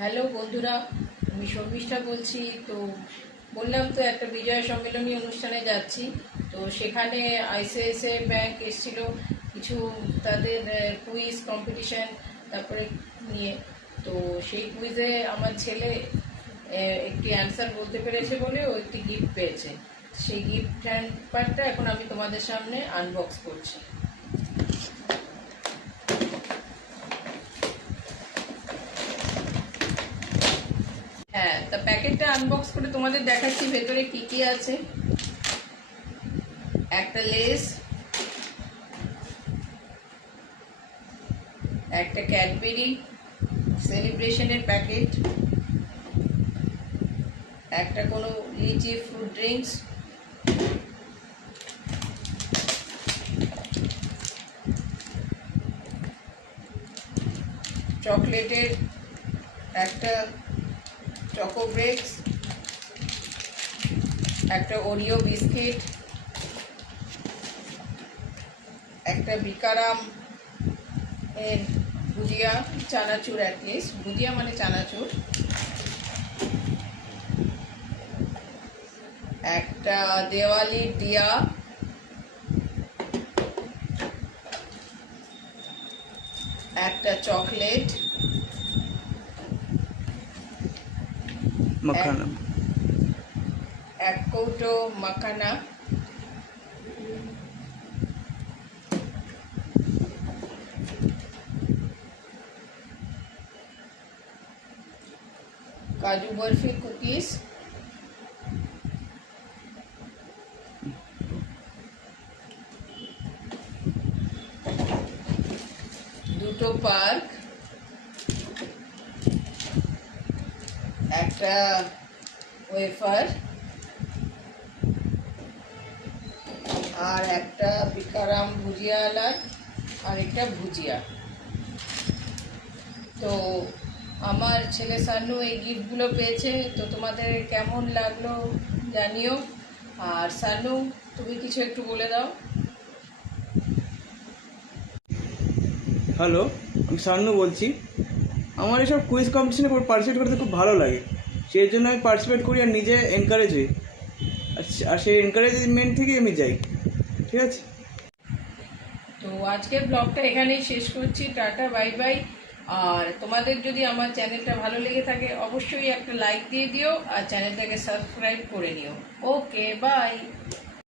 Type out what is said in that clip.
Hello বন্ধুরা, আমি শর্মিষ্ঠা বলছি। তো বললাম তো একটা বিজয় সম্মেলনী অনুষ্ঠানে যাচ্ছি। তো সেখানে আইসিআইসিআই ব্যাংক এসেছিল কিছু তাদের কুইজ কম্পিটিশন তারপরে নিয়ে। তো সেই কুইজে আমার ছেলে একটি অ্যান্সার বলতে পেরেছে বলে ও একটি গিফট পেয়েছে। সেই গিফট হ্যাম্পারটা এখন আমি তোমাদের সামনে আনবক্স করছি। হ্যাঁ, তা প্যাকেটটা আনবক্স করে তোমাদের দেখাচ্ছি ভেতরে কি কি আছে। একটা লেস, একটা ক্যাডবেরি সেলিব্রেশনের প্যাকেট, একটা কোনো লিচি ফ্রুট ড্রিঙ্কস, চকলেটের একটা চকো ব্রেকস, একটা ওরিও বিস্কিট, একটা বিকারাম এর ভুজিয়া, চানাচুর, অ্যাটলিস্ট ভুজিয়া মানে চানাচুর, একটা দেওয়ালির দিয়া, একটা চকলেট, মাখানা, এক কৌটো মাখানা, কাজু বরফি কুকিজ, দুটো পার্ক, একটা ওয়েফার আর একটা বিকারাম ভুজিয়াওয়ালা আর একটা ভুজিয়া। তো আমার ছেলে সানু এই গিফটগুলো পেয়েছে। তো তোমাদের কেমন লাগলো জানিও। আর সানু, তুমি কিছু একটু বলে দাও। হ্যালো, আমি সান্নু বলছি। আমার এসব কুইজ কম্পিটিশনে পার্টিসিপেট করতে খুব ভালো লাগে, সেই জন্য আমি পার্টিসিপেট করি আর নিজে এনকারেজ হই। আর সেই এনকারেজমেন্ট থেকেই আমি যাই। ঠিক আছে, তো আজকের ব্লগটা এখানেই শেষ করছি। Tata, bye bye. আর তোমাদের যদি আমার চ্যানেলটা ভালো লেগে থাকে অবশ্যই একটা লাইক দিয়ে দিও আর চ্যানেলটাকে সাবস্ক্রাইব করে নিও। ওকে, বাই।